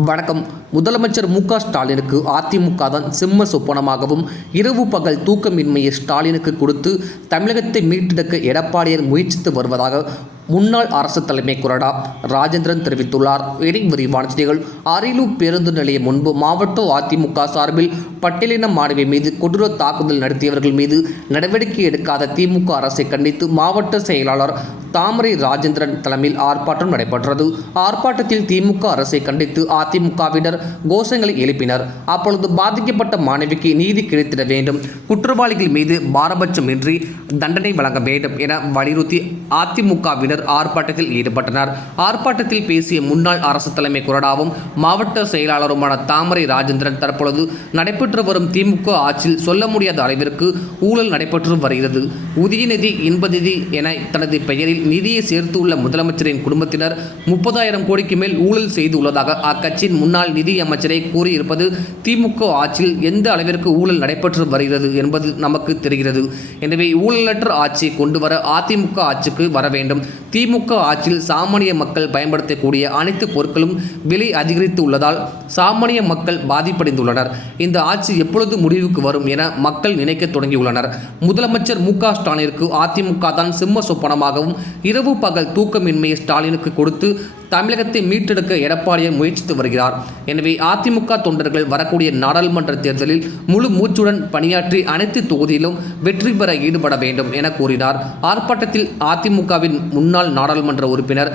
வணக்கம். முதலமைச்சர் மு க ஸ்டாலினுக்கு அதிமுக தான் சிம்ம சொப்பனமாகவும் இரவு பகல் தூக்கமின்மையை ஸ்டாலினுக்கு கொடுத்து தமிழகத்தை மீட்டெடுக்க எடப்பாடியார் முயற்சித்து வருவதாக முன்னாள் அரசு தலைமை கொறடா ராஜேந்திரன் தெரிவித்துள்ளார். இனி விரிவான செய்திகள். அரியலூர் பேருந்து நிலையம் முன்பு மாவட்ட அதிமுக சார்பில் பட்டியலின மாணவி மீது கொடூர தாக்குதல் நடத்தியவர்கள் மீது நடவடிக்கை எடுக்காத திமுக அரசை கண்டித்து மாவட்ட செயலாளர் தாமரை ராஜேந்திரன் தலைமையில் ஆர்ப்பாட்டம் நடைபெற்றது. ஆர்ப்பாட்டத்தில் திமுக அரசை கண்டித்து அதிமுகவினர் கோஷங்களை எழுப்பினர். அப்பொழுது பாதிக்கப்பட்ட மாணவிக்கு நீதி கிடைத்திட வேண்டும். குற்றவாளிகள் மீது பாரபட்சமின்றி தண்டனை வழங்க வேண்டும் என வலியுறுத்தி அதிமுகவினர் ஆர்ப்பாட்டத்தில் ஈடுபட்டனர். ஆர்ப்பாட்டத்தில் பேசிய முன்னாள் அரசு தலைமை கொறடாவும் மாவட்ட செயலாளருமான தாமரை ராஜேந்திரன் தற்பொழுது நடைபெற்று வரும் திமுக ஆட்சியில் சொல்ல முடியாத அளவிற்கு ஊழல் நடைபெற்று வருகிறது. உதயநிதி இன்பநிதி என தனது பெயரில் நிதியை சேர்த்துள்ள முதலமைச்சரின் குடும்பத்தினர் முப்பதாயிரம் கோடிக்கு மேல் ஊழல் செய்துள்ளதாக அக்கட்சியின் முன்னாள் நிதி அமைச்சரை கூறியிருப்பது திமுக ஆட்சியில் எந்த அளவிற்கு ஊழல் நடைபெற்று வருகிறது என்பது நமக்கு தெரிகிறது. எனவே ஊழலற்ற ஆட்சியை கொண்டு வர அதிமுக ஆட்சிக்கு வர வேண்டும். திமுக ஆட்சியில் சாமானிய மக்கள் பயன்படுத்தக்கூடிய அனைத்து பொருட்களும் விலை அதிகரித்து உள்ளதால் சாமானிய மக்கள் பாதிப்படைந்துள்ளனர். இந்த ஆட்சி எப்பொழுது முடிவுக்கு வரும் என மக்கள் நினைக்க தொடங்கியுள்ளனர். முதலமைச்சர் மு க ஸ்டாலினுக்கு அதிமுக தான் சிம்ம சொப்பனமாகவும் இரவு பகல் தூக்கமின்மையை ஸ்டாலினுக்கு கொடுத்து தமிழகத்தை மீட்டெடுக்க எடப்பாடியை முயற்சித்து வருகிறார். எனவே அதிமுக தொண்டர்கள் வரக்கூடிய நாடாளுமன்ற தேர்தலில் முழு மூச்சுடன் பணியாற்றி அனைத்து தொகுதியிலும் வெற்றி பெற ஈடுபட வேண்டும் என கூறினார். ஆர்ப்பாட்டத்தில் அதிமுகவின் முன்னாள் நாடாளுமன்ற உறுப்பினர்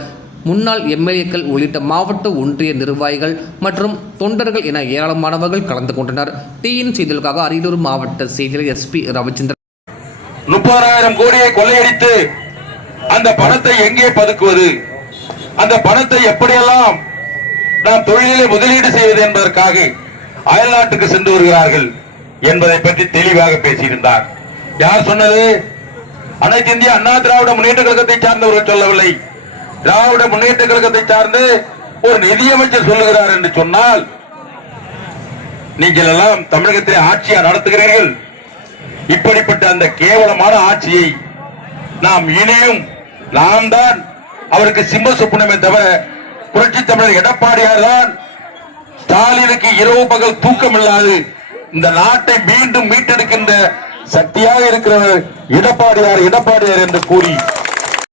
முன்னாள் எம்எல்ஏக்கள் உள்ளிட்ட மாவட்ட ஒன்றிய நிர்வாகிகள் மற்றும் தொண்டர்கள் என ஏராளமானவர்கள் கலந்து கொண்டனர். டிஎன் செய்திகளுக்காக அரியலூர் மாவட்ட செய்தியாளர் எஸ்பி ரவிச்சந்திரன். முப்பதாயிரம் கோடியை கொள்ளையடித்து அந்த பணத்தை எங்கே பதுக்குவது? அந்த பணத்தை எப்படியெல்லாம் நாம் தொழிலிலே முதலீடு செய்வது என்பதற்காக அயல்நாட்டுக்கு சென்று வருகிறார்கள் என்பதை பற்றி தெளிவாக பேசியிருந்தார். யார் சொன்னது? அனைத்து இந்திய அண்ணா திராவிட முன்னேற்ற கழகத்தை சார்ந்தவர்கள் சொல்லவில்லை. திராவிட முன்னேற்ற கழகத்தை சார்ந்து ஒரு நிதியமைச்சர் சொல்லுகிறார் என்று சொன்னால் நீங்கள் எல்லாம் தமிழகத்திலே ஆட்சியா நடத்துகிறீர்கள். இப்படிப்பட்ட அந்த கேவலமான ஆட்சியை நாம் இனியும் நாம் தான் அவருக்கு சிம்ம சொப்பனமே தவிர புரட்சி தமிழர் எடப்பாடியார் தான் ஸ்டாலினுக்கு இரவு பகல் தூக்கம் இல்லாது இந்த நாட்டை மீண்டும் மீட்டெடுக்கின்ற சக்தியாக இருக்கிறவர் எடப்பாடியார் எடப்பாடியார் என்று கூறி